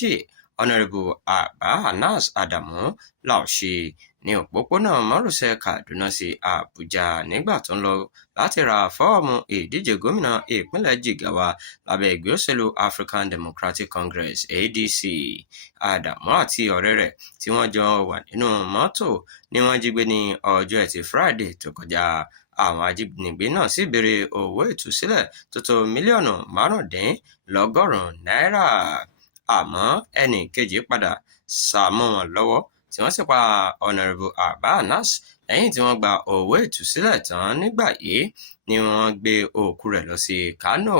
méjì ọ̀nàrẹ́bù Àbá Anas Adamu Laoshi ní òpópónà márosẹ̀ Kaduna sí Àbújá nígbà tó ń lọ láti ra fọ́ọ̀mù ìdíje gómìnà ìpínlẹ̀ Jigawa lábẹ́ ẹgbẹ́ òṣèlú African Democratic Congress ADC. Adamu àti ọ̀rẹ́ rẹ̀ tí wọ́n jọ wà nínú mọ́tò ni wọ́n jí gbé ní ọjọ́ Ẹtì Friday tó kọjá. Àwọn ajínigbé náà sì béèrè owó ìtúsílẹ̀ tó tó mílíọ̀nù márùndínlọ́gọ́rùn-ún náírà, àmọ́ ẹnì kejì padà sá mọ́ wọn lọ́wọ́ tí wọ́n sì pa ọ̀nàrẹ́bù Àbá Anas lẹ́yìn tí wọ́n gba owó ìtúsílẹ̀ tán. Nígbà yìí ni wọ́n gbé òkú rẹ̀ lọ sí Kano.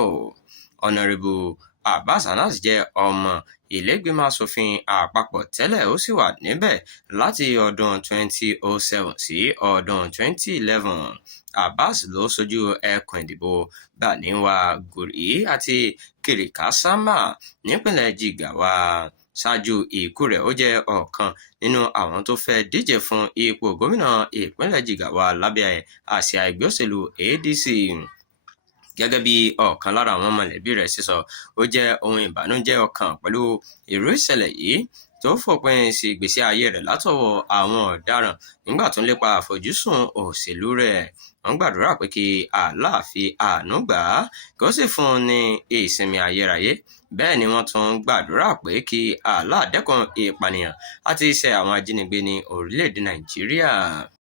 ọ̀nàrẹ́bù Abbas Anas jẹ́ ọmọ ìlẹ́gbìmọ̀ asòfin àpapọ̀ tẹ́lẹ̀, ó sì wà níbẹ̀ láti ọdún 2007 sí ọdún 2011. Abbas ló ṣojú ẹkùn ìdìbò Baniwa Guri àti Kirikasama nípínlẹ̀ Jigawa. Ṣáájú ikú rẹ̀, ó jẹ́ ọ̀kan nínú àwọn tó fẹ́ díje fún ipò gómìnà ìpínlẹ̀ Jigawa lábẹ́ àsíá ẹgbẹ́ òṣèlú ADC. Gẹ́gẹ́ bí ọ̀kan lára àwọn mọ̀lẹ́bí rẹ̀ ṣe sọ, ó jẹ́ ohun ìbànújẹ́ ọkàn pẹ̀lú irú ìṣẹ̀lẹ̀ yìí tó fòpin sí ìgbésí ayé rẹ̀ látọwọ́ àwọn ọ̀daràn nígbà tó ń lépa àfojúsùn òṣèlú rẹ̀. Wọ́n gbàdúrà pé kí Allah fi àánú gbà á kí ó sì fún un ní ìsinmi ayérayé. Bẹ́ẹ̀ ni wọ́n tún gbàdúrà pé kí Allah dẹ́kun ìpànìyàn àti iṣẹ́ àwọn ajínigbé ní orílẹ̀-èdè Nàìjíríà.